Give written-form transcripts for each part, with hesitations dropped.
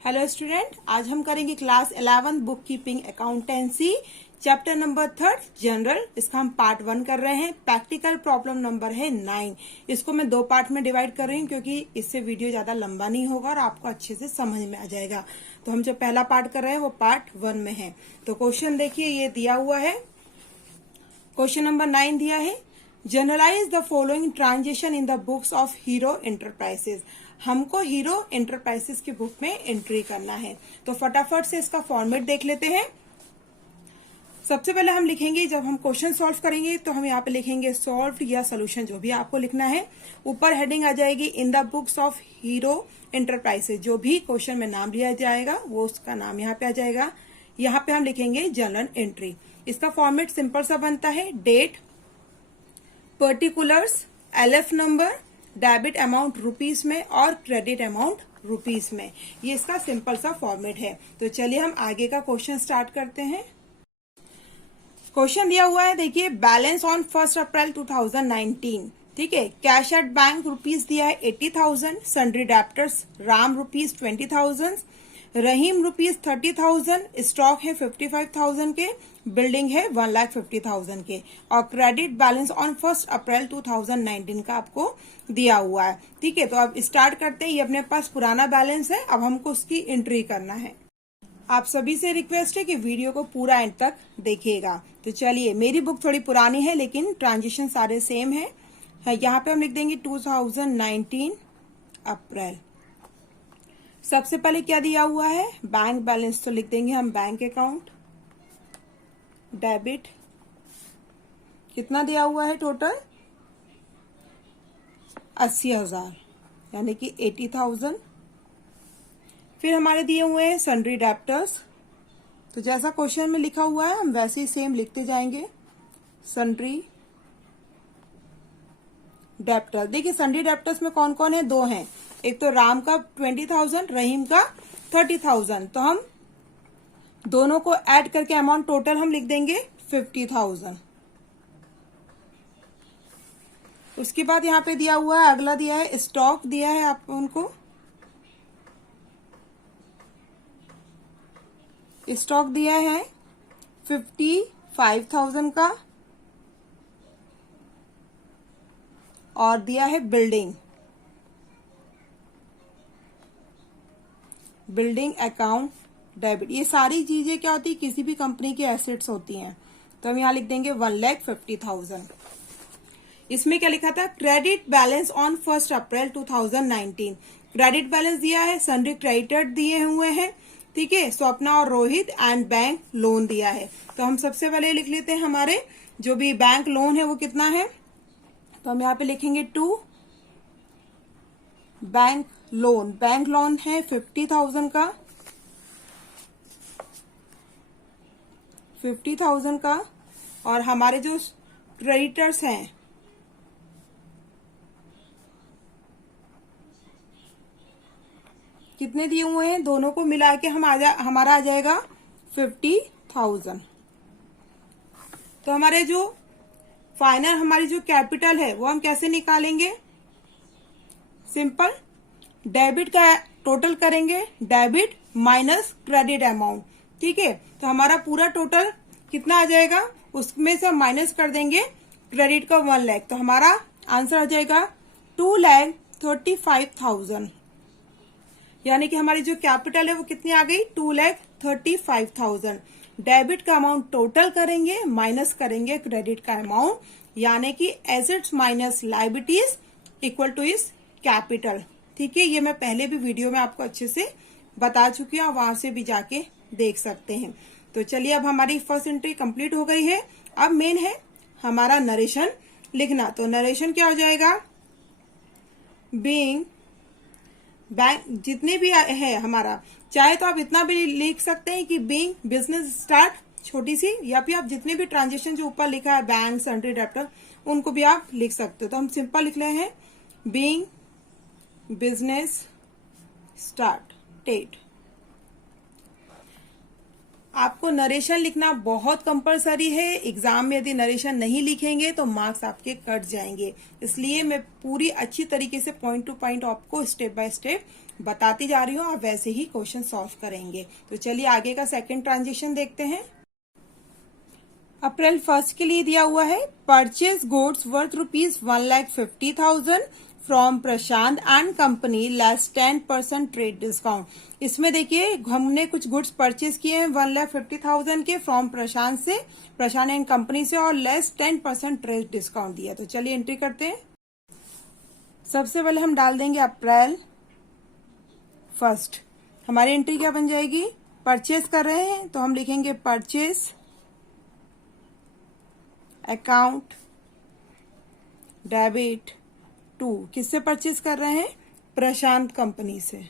Hello student, आज हम करेंगे class 11 book keeping accountancy chapter number 3 general. इसका हम पार्ट 1 कर रहे हैं। प्रैक्टिकल प्रॉब्लम नंबर है 9। इसको मैं 2 पार्ट में डिवाइड कर रही हूँ क्योंकि इससे वीडियो ज्यादा लंबा नहीं होगा और आपको अच्छे से समझ में आ जाएगा। तो हम जो पहला पार्ट कर रहे हैं वो पार्ट 1 में है। तो क्वेश्चन देखिए, ये दिया हुआ है। क्वेश्चन नंबर 9 दिया है, journalize the following transaction in the books of Hero Enterprises. हमको हीरो एंटरप्राइजेस की बुक में एंट्री करना है। तो फटाफट से इसका फॉर्मेट देख लेते हैं। सबसे पहले हम लिखेंगे, जब हम क्वेश्चन सॉल्व करेंगे तो हम यहाँ पे लिखेंगे सॉल्व्ड या सोल्यूशन, जो भी आपको लिखना है। ऊपर हेडिंग आ जाएगी इन the books of Hero enterprises. जो भी क्वेश्चन में नाम लिया जाएगा वो उसका नाम यहाँ पे आ जाएगा। यहाँ पे हम लिखेंगे जनरल एंट्री। इसका फॉर्मेट सिंपल सा बनता है, date, particulars, LF number, debit amount rupees में और क्रेडिट अमाउंट रुपीस में। ये इसका सिंपल सा फॉर्मेट है। तो चलिए हम आगे का क्वेश्चन स्टार्ट करते हैं। क्वेश्चन दिया हुआ है, देखिए, बैलेंस ऑन 1 अप्रैल 2019। ठीक है, कैश एट बैंक रुपीस दिया है 80,000, सन्ड्री डेब्टर्स राम रुपीस 20,000, रहीम रुपीस 30,000, स्टॉक है 55,000 के, बिल्डिंग है 1,50,000 के, और क्रेडिट बैलेंस ऑन 1 अप्रैल 2019 का आपको दिया हुआ है। ठीक है, तो अब स्टार्ट करते हैं। ये अपने पास पुराना बैलेंस है, अब हमको उसकी एंट्री करना है। आप सभी से रिक्वेस्ट है कि वीडियो को पूरा एंड तक देखिएगा। तो चलिए, मेरी बुक थोड़ी पुरानी है लेकिन ट्रांजेक्शन सारे सेम है। यहाँ पे हम लिख देंगे 2019 अप्रैल। सबसे पहले क्या दिया हुआ है, बैंक बैलेंस। तो लिख देंगे हम बैंक अकाउंट, डेबिट, कितना दिया हुआ है टोटल 80,000 यानी कि 80,000। फिर हमारे दिए हुए हैं सन्ड्री डेब्टर्स। तो जैसा क्वेश्चन में लिखा हुआ है हम वैसे ही सेम लिखते जाएंगे, सन्ड्री डेब्टर। देखिए, सन्ड्री डेब्टर्स में कौन कौन है, 2 हैं। एक तो राम का 20,000, रहीम का 30,000। तो हम दोनों को ऐड करके अमाउंट टोटल हम लिख देंगे 50,000। उसके बाद यहाँ पे दिया हुआ है, अगला दिया है स्टॉक दिया है आप उनको। स्टॉक दिया है 55,000 का, और दिया है बिल्डिंग अकाउंट डेबिट। ये सारी चीजें क्या होती है, किसी भी कंपनी की एसेट्स होती हैं। तो हम यहाँ लिख देंगे 1,50,000। इसमें क्या लिखा था, credit balance on 1 April 2019। Credit balance दिया है, सन्ड्री क्रेडिटर दिए हुए हैं। ठीक है, स्वप्ना और रोहित, एंड बैंक लोन दिया है। तो हम सबसे पहले लिख लेते हैं हमारे जो भी बैंक लोन है वो कितना है। तो हम यहाँ पे लिखेंगे 2 बैंक लोन। बैंक लोन है 50,000 का, 50,000 का। और हमारे जो क्रेडिटर्स हैं कितने दिए हुए हैं, दोनों को मिला के हमारा आ जाएगा 50,000। तो हमारे जो फाइनल हमारी जो कैपिटल है वो हम कैसे निकालेंगे, सिंपल, डेबिट का टोटल करेंगे, डेबिट माइनस क्रेडिट अमाउंट। ठीक है, तो हमारा पूरा टोटल कितना आ जाएगा, उसमें से हम माइनस कर देंगे क्रेडिट का 1 लाख। तो हमारा आंसर आ जाएगा 2,35,000। यानी कि हमारी जो कैपिटल है वो कितनी आ गई, 2,35,000। डेबिट का अमाउंट टोटल करेंगे, माइनस करेंगे क्रेडिट का अमाउंट, यानी कि assets minus liabilities equal two is capital. ठीक है, ये मैं पहले भी वीडियो में आपको अच्छे से बता चुकी हूँ, वहां से भी जाके देख सकते हैं। तो चलिए, अब हमारी फर्स्ट एंट्री कंप्लीट हो गई है। अब मेन है हमारा नरेशन लिखना। तो नरेशन क्या हो जाएगा, बीइंग बैंक जितने भी है हमारा, चाहे तो आप इतना भी लिख सकते हैं कि बीइंग बिजनेस स्टार्ट छोटी सी, या फिर आप जितने भी ट्रांजेक्शन जो ऊपर लिखा है बैंक, सन्ड्री डेब्टर, उनको भी आप लिख सकते हो। तो हम सिंपल लिख रहे हैं बीइंग बिजनेस स्टार्टेड। आपको नरेशन लिखना बहुत कंपलसरी है। एग्जाम में यदि नरेशन नहीं लिखेंगे तो मार्क्स आपके कट जाएंगे। इसलिए मैं पूरी अच्छी तरीके से पॉइंट टू पॉइंट आपको स्टेप बाय स्टेप बताती जा रही हूँ, आप वैसे ही क्वेश्चन सॉल्व करेंगे। तो चलिए आगे का सेकंड ट्रांजेक्शन देखते हैं। अप्रैल 1 के लिए दिया हुआ है purchase goods worth ₹1,50,000 from Prashant and company less 10% trade discount. इसमें देखिए हमने कुछ गुड्स परचेज किए हैं 1,50,000 के फ्रॉम प्रशांत से, प्रशांत एंड कंपनी से, और लेस 10% ट्रेड डिस्काउंट दिया। तो चलिए एंट्री करते हैं। सबसे पहले हम डाल देंगे अप्रैल 1। हमारी एंट्री क्या बन जाएगी, परचेज कर रहे हैं तो हम लिखेंगे परचेज अकाउंट डेबिट टू, किससे परचेज कर रहे हैं, प्रशांत कंपनी से।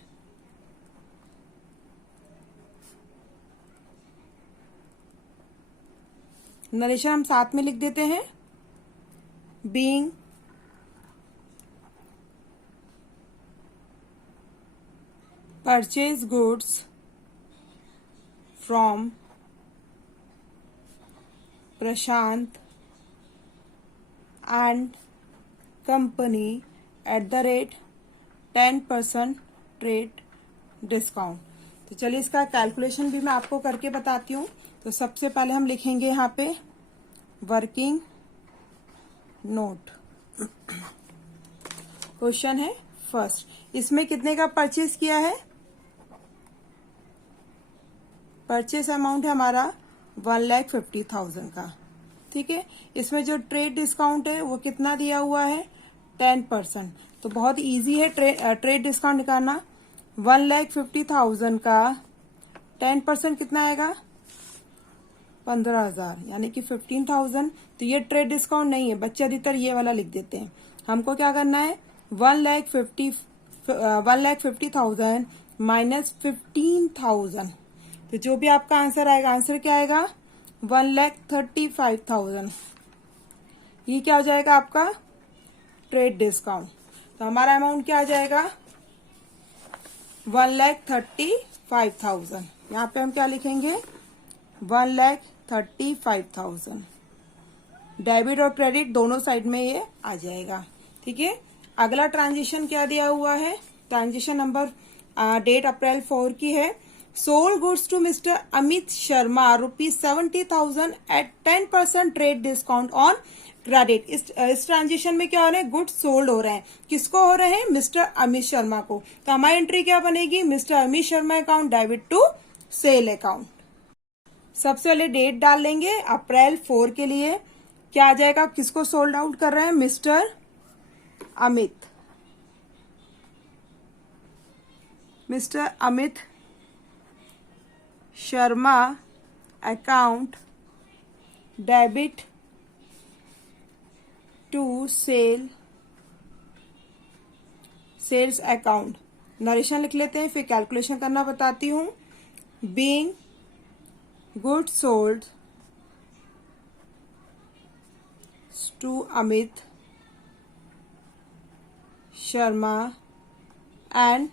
नरेशन हम साथ में लिख देते हैं, being purchase goods from Prashant and company at the rate 10% trade discount. तो चलिए इसका कैलकुलेशन भी मैं आपको करके बताती हूँ। तो सबसे पहले हम लिखेंगे यहाँ पे वर्किंग नोट। क्वेश्चन है फर्स्ट, इसमें कितने का परचेज किया है, परचेज अमाउंट है हमारा 1,50,000 का, ठीक है। इसमें जो ट्रेड डिस्काउंट है वो कितना दिया हुआ है, 10%। तो बहुत इजी है ट्रेड डिस्काउंट निकालना। 1,50,000 का 10% कितना आएगा, 15,000, यानी कि 15,000। तो ये ट्रेड डिस्काउंट नहीं है, बच्चे अधिकतर ये वाला लिख देते हैं। हमको क्या करना है, 1,50,000 माइनस 15,000। तो जो भी आपका आंसर आएगा, आंसर क्या आएगा, 1,35,000। ये क्या हो जाएगा आपका ट्रेड डिस्काउंट। तो हमारा अमाउंट क्या आ जाएगा, 1,35,000। यहाँ पे हम क्या लिखेंगे, 1,35,000। डेबिट और क्रेडिट दोनों साइड में ये आ जाएगा, ठीक है। अगला ट्रांजेक्शन क्या दिया हुआ है, ट्रांजेक्शन नंबर डेट अप्रैल 4 की है। Sold goods to mister Amit Sharma ₹70,000 at 10% trade discount on credit. इस ट्रांजेक्शन में क्या हो रहा है, गुड्स सोल्ड हो रहे हैं, किसको हो रहे हैं, मिस्टर अमित शर्मा को। तो हमारी एंट्री क्या बनेगी, mister Amit Sharma account debit to sale account. सबसे पहले डेट डाल लेंगे अप्रैल 4 के लिए, क्या आ जाएगा, किसको सोल्ड आउट कर रहे हैं, mister Amit, mister Amit Sharma account debit to sales account. Narration लिख लेते हैं, फिर कैलकुलेशन करना बताती हूँ। Being goods sold to Amit Sharma and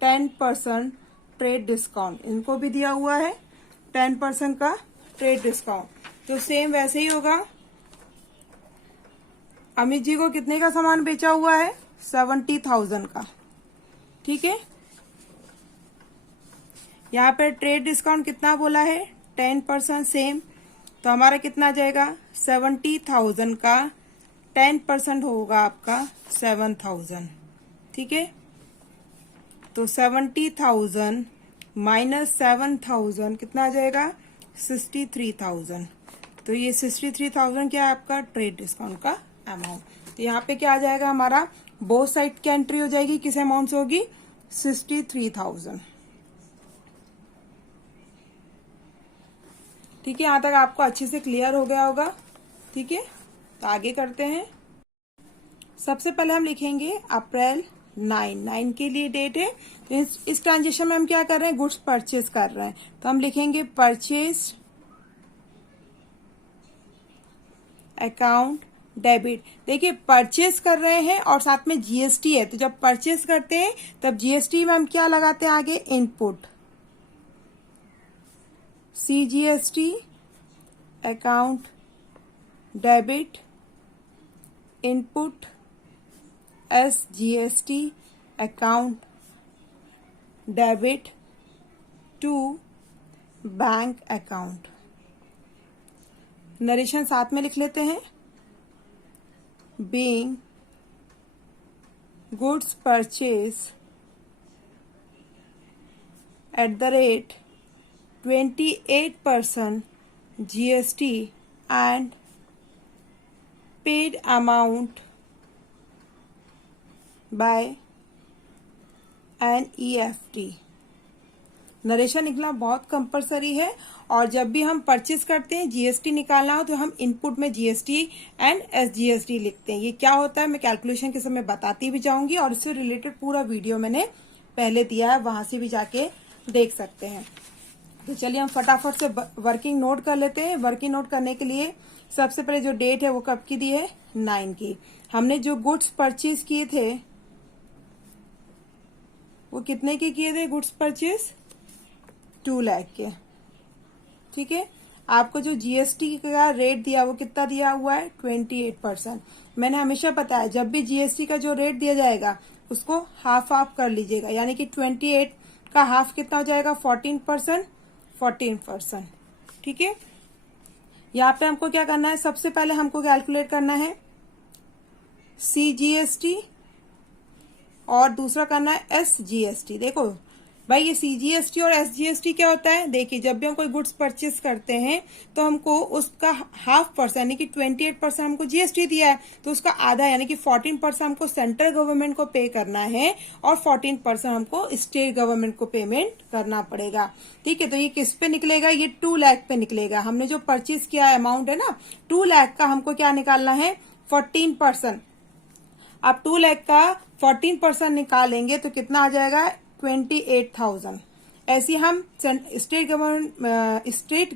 10% trade discount, इनको भी दिया हुआ है 10% का ट्रेड डिस्काउंट। तो सेम वैसे ही होगा, अमित जी को कितने का सामान बेचा हुआ है, 70,000 का, ठीक है। यहाँ पे ट्रेड डिस्काउंट कितना बोला है, 10% सेम। तो हमारा कितना आ जाएगा, 70,000 का 10% होगा आपका 7,000, ठीक है। तो 70,000 माइनस 7,000 कितना आ जाएगा, 63,000। तो ये 63,000 क्या है आपका ट्रेड डिस्काउंट का अमाउंट। तो यहाँ पे क्या आ जाएगा हमारा, बोथ साइड की एंट्री हो जाएगी, किस अमाउंट से होगी, 63,000, ठीक है। यहाँ तक आपको अच्छे से क्लियर हो गया होगा, ठीक है। तो आगे करते हैं। सबसे पहले हम लिखेंगे अप्रैल 9 के लिए डेट है। तो इस ट्रांजेक्शन में हम क्या कर रहे हैं, गुड्स परचेज कर रहे हैं। तो हम लिखेंगे परचेज अकाउंट डेबिट। देखिए परचेज कर रहे हैं और साथ में जीएसटी है, तो जब परचेज करते हैं तब जीएसटी में हम क्या लगाते हैं आगे, input, CGST account debit input SGST account debit to bank account. Narration साथ में लिख लेते हैं। Being goods purchase at the rate 28% GST and paid amount by NEFT। Narration लिखना बहुत कंपलसरी है, और जब भी हम परचेज करते हैं जीएसटी निकालना हो तो हम इनपुट में जीएसटी एंड एसजीएसटी लिखते हैं। ये क्या होता है मैं कैलकुलेशन के समय बताती भी जाऊंगी, और इससे रिलेटेड पूरा वीडियो मैंने पहले दिया है, वहां से भी जाके देख सकते हैं। तो चलिए हम फटाफट से वर्किंग नोट कर लेते हैं। वर्किंग नोट करने के लिए सबसे पहले जो डेट है वो कब की दी है, 9 की। हमने जो गुड्स परचेज किए थे वो कितने के किए थे गुड्स परचेज, 2 लाख के। ठीक है, आपको जो जीएसटी का रेट दिया वो कितना दिया हुआ है, 28%। मैंने हमेशा बताया जब भी जीएसटी का जो रेट दिया जाएगा उसको हाफ हाफ कर लीजिएगा, यानी कि 28 का हाफ कितना हो जाएगा, 14%। ठीक है, यहाँ पे हमको क्या करना है, सबसे पहले हमको कैलकुलेट करना है सीजीएसटी और दूसरा करना है एसजीएसटी। देखो भाई ये सीजीएसटी और एसजीएसटी क्या होता है, देखिए जब भी हम कोई गुड्स परचेज करते हैं तो हमको उसका हाफ परसेंट यानी कि 28% हमको जीएसटी दिया है, तो उसका आधा यानी कि 14% हमको सेंट्रल गवर्नमेंट को पे करना है और 14% हमको स्टेट गवर्नमेंट को पेमेंट करना पड़ेगा। ठीक है, तो ये किस पे निकलेगा, ये 2 लाख पे निकलेगा। हमने जो परचेज किया अमाउंट है ना 2 लाख का, हमको क्या निकालना है, 14%। अब 2 लाख का 14% निकालेंगे तो कितना आ जाएगा, 28,000। ऐसे हम स्टेट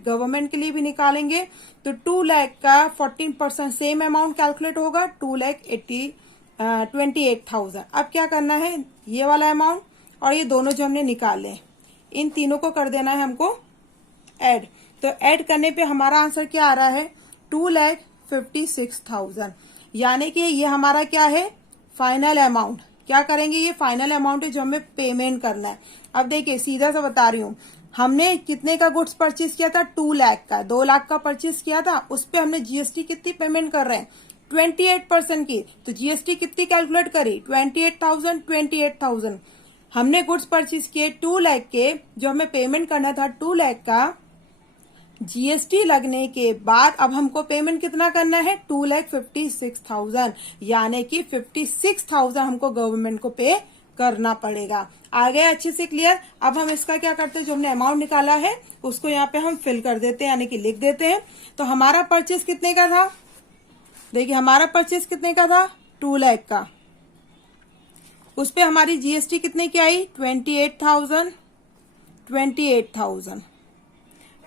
गवर्नमेंट के लिए भी निकालेंगे तो 2 लाख का 14% सेम अमाउंट कैलकुलेट होगा, 2,28,000। अब क्या करना है, ये वाला अमाउंट और ये दोनों जो हमने निकाले इन तीनों को कर देना है हमको ऐड। तो ऐड करने पे हमारा आंसर क्या आ रहा है, 2,56,000। यानी कि ये हमारा क्या है, फाइनल अमाउंट। क्या करेंगे, ये फाइनल अमाउंट है जो हमें पेमेंट करना है। अब देखिए सीधा सा बता रही हूँ, हमने कितने का गुड्स परचेज किया था, 2 लाख का। 2 लाख का परचेज किया था, उस पे हमने जीएसटी कितनी पेमेंट कर रहे हैं, 28% की। तो जीएसटी कितनी कैलकुलेट करी, 28,000। हमने गुड्स परचेज किए 2 लाख के, जो हमें पेमेंट करना था 2 लाख का, जीएसटी लगने के बाद अब हमको पेमेंट कितना करना है, 2,56,000। यानी कि 56,000 हमको गवर्नमेंट को पे करना पड़ेगा। आ गया अच्छे से क्लियर। अब हम इसका क्या करते हैं, जो हमने अमाउंट निकाला है उसको यहाँ पे हम फिल कर देते हैं, यानी कि लिख देते हैं। तो हमारा परचेज कितने का था, देखिए हमारा परचेज कितने का था, 2 लाख का। उस पे हमारी जीएसटी कितने की आई, 28,000।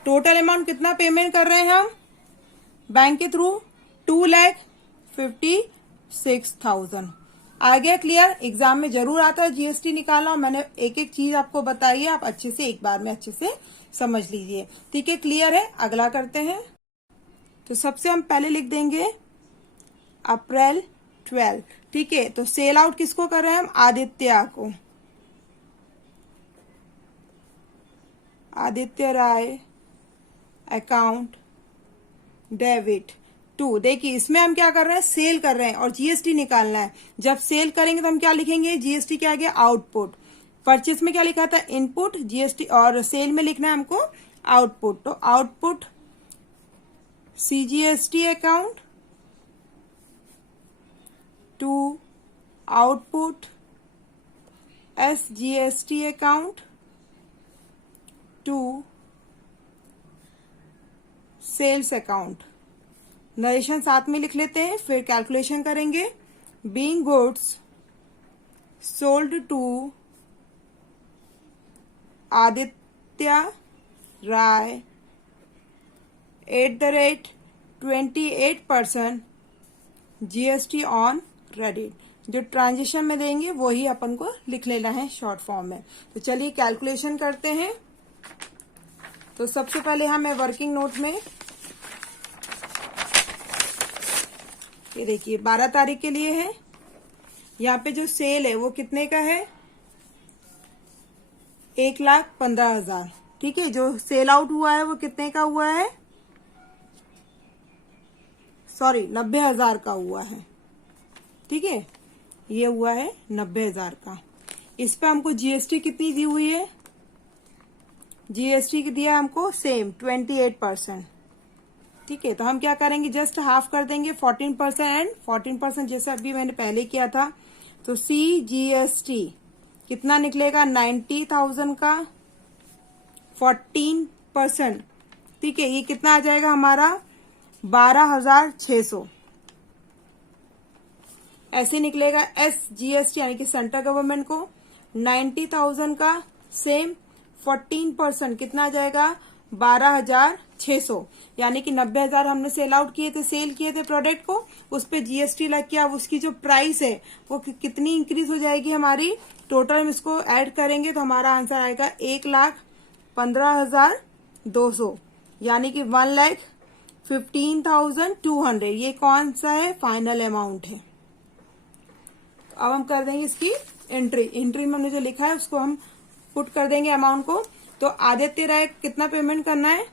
टोटल अमाउंट कितना पेमेंट कर रहे हैं हम बैंक के थ्रू, 2,56,000। आ गया क्लियर। एग्जाम में जरूर आता है जीएसटी निकालना, मैंने एक एक चीज आपको बताई है, आप अच्छे से एक बार में अच्छे से समझ लीजिए। ठीक है, क्लियर है। अगला करते हैं। तो सबसे हम पहले लिख देंगे अप्रैल 12। ठीक है, तो सेल आउट किसको कर रहे हैं हम, आदित्य को, आदित्य राय अकाउंट डेबिट टू। देखिए इसमें हम क्या कर रहे हैं, सेल कर रहे हैं और जीएसटी निकालना है। जब सेल करेंगे तो हम क्या लिखेंगे, जीएसटी क्या आ गया, आउटपुट। परचेज में क्या लिखा था, इनपुट, जीएसटी, और सेल में लिखना है हमको आउटपुट। तो output CGST account to output SGST account to sales account. Narration साथ में लिख लेते हैं, फिर कैलकुलेशन करेंगे। Being goods sold to Aditya Rai @ 28% GST on credit. जो ट्रांजेक्शन में देंगे वही अपन को लिख लेना है शॉर्ट फॉर्म में। तो चलिए कैलकुलेशन करते हैं। तो सबसे पहले हमें वर्किंग नोट में ये देखिए 12 तारीख के लिए है। यहाँ पे जो सेल है वो कितने का है, 1,15,000। ठीक है, जो सेल आउट हुआ है वो कितने का हुआ है, सॉरी 90,000 का हुआ है। ठीक है, ये हुआ है 90,000 का। इस पे हमको जीएसटी कितनी दी हुई है, जीएसटी की दिया है हमको सेम 28%। ठीक है, तो हम क्या करेंगे, जस्ट हाफ कर देंगे 14% एंड 14% जैसे अभी मैंने पहले किया था। तो सी जीएसटी कितना निकलेगा, 90,000 का 14%। ठीक है, ये कितना आ जाएगा हमारा 12,600 ऐसे निकलेगा। एस जीएसटी यानी कि सेंट्रल गवर्नमेंट को 90,000 का सेम 14% कितना आ जाएगा 12,600, यानी कि 90,000 हमने सेल आउट किए थे, सेल किए थे प्रोडक्ट को, उस पे जीएसटी लग के अब उसकी जो प्राइस है वो कितनी इंक्रीज हो जाएगी हमारी, टोटल हम इसको ऐड करेंगे तो हमारा आंसर आएगा 1,15,200, यानी कि 1,15,200। ये कौन सा है, फाइनल अमाउंट है। अब हम कर देंगे इसकी एंट्री में हमने जो लिखा है उसको हम पुट कर देंगे अमाउंट को। तो आदित्य राय कितना पेमेंट करना है,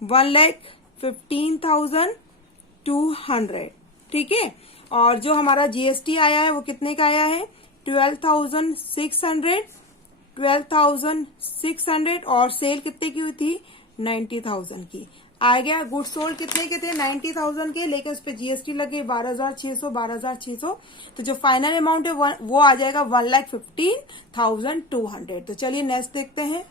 1,15,200। ठीक है, और जो हमारा जीएसटी आया है वो कितने का आया है, 12,600 और सेल कितने की हुई थी, 90,000 की। आ गया गुड सोल्ड कितने के थे, 90,000 के, लेकिन उस पर जीएसटी लगे 12,600। तो जो फाइनल अमाउंट है वो आ जाएगा 1,15,200। तो चलिए नेक्स्ट देखते हैं।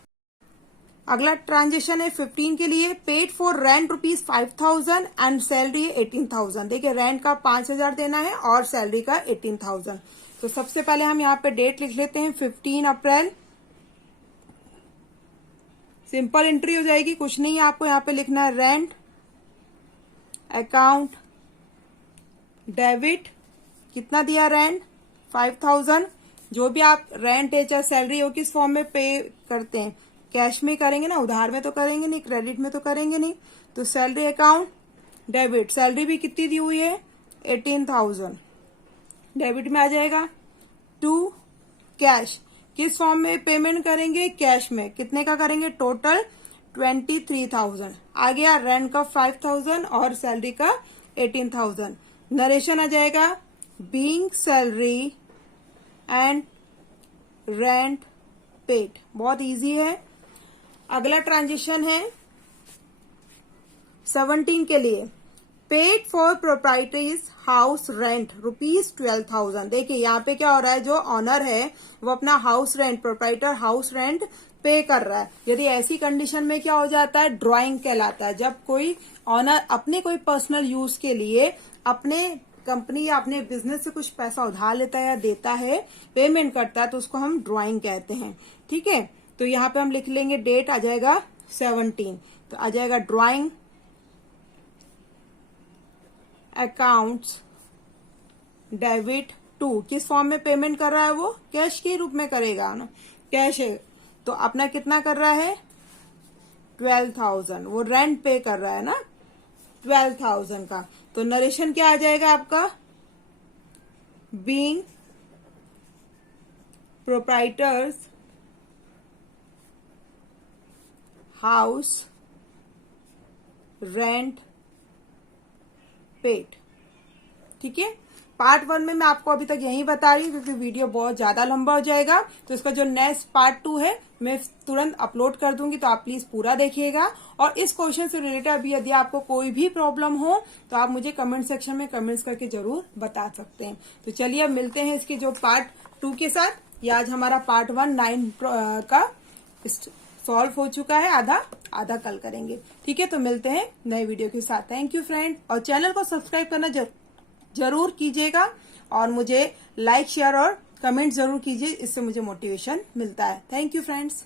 अगला ट्रांजेक्शन है 15 के लिए, paid for rent ₹5,000 and salary 18,000। देखिए रेंट का 5,000 देना है और सैलरी का 18,000। तो सबसे पहले हम यहाँ पे डेट लिख लेते हैं 15 अप्रैल। सिंपल एंट्री हो जाएगी, कुछ नहीं है आपको यहाँ पे लिखना है, रेंट अकाउंट डेबिट, कितना दिया रेंट 5,000। जो भी आप रेंट है चाहे सैलरी हो किस फॉर्म में पे करते हैं, कैश में करेंगे ना, उधार में तो करेंगे नहीं, क्रेडिट में तो करेंगे नहीं। तो सैलरी अकाउंट डेबिट, सैलरी भी कितनी दी हुई है 18,000, डेबिट में आ जाएगा। टू कैश, किस फॉर्म में पेमेंट करेंगे, कैश में, कितने का करेंगे, टोटल 23,000। आ गया रेंट का 5,000 और सैलरी का 18,000। नरेशन आ जाएगा being salary and rent paid, बहुत इजी है। अगला ट्रांजेक्शन है 17 के लिए, पेड फॉर प्रोप्राइटरीज हाउस रेंट ₹12,000। देखिए यहाँ पे क्या हो रहा है, जो ऑनर है वो अपना house rent, proprietor house rent पे कर रहा है। यदि ऐसी कंडीशन में क्या हो जाता है, ड्राइंग कहलाता है। जब कोई ऑनर अपने कोई पर्सनल यूज के लिए अपने कंपनी या अपने बिजनेस से कुछ पैसा उधार लेता है या देता है, पेमेंट करता है, तो उसको हम ड्राइंग कहते हैं। ठीक है, तो यहाँ पे हम लिख लेंगे, डेट आ जाएगा 17, तो आ जाएगा ड्राइंग अकाउंट्स डेबिट टू, किस फॉर्म में पेमेंट कर रहा है वो, कैश के रूप में करेगा ना, कैश है तो अपना कितना कर रहा है 12,000, वो रेंट पे कर रहा है ना 12,000 का। तो नरेशन क्या आ जाएगा आपका, being proprietors house rent paid. ठीक है, पार्ट 1 में मैं आपको अभी तक यही बता रही हूँ क्योंकि वीडियो बहुत ज्यादा लंबा हो जाएगा। तो इसका जो नेक्स्ट पार्ट 2 है मैं तुरंत अपलोड कर दूंगी, तो आप प्लीज पूरा देखिएगा। और इस क्वेश्चन से रिलेटेड अभी यदि आपको कोई भी प्रॉब्लम हो तो आप मुझे कमेंट सेक्शन में कमेंट्स करके जरूर बता सकते हैं। तो चलिए अब मिलते हैं इसके जो पार्ट 2 के साथ। ये आज हमारा पार्ट 1 9 का सॉल्व हो चुका है, आधा कल करेंगे। ठीक है, तो मिलते हैं नए वीडियो के साथ। थैंक यू फ्रेंड, और चैनल को सब्सक्राइब करना जरूर कीजिएगा और मुझे लाइक शेयर और कमेंट जरूर कीजिए, इससे मुझे मोटिवेशन मिलता है। Thank you friends.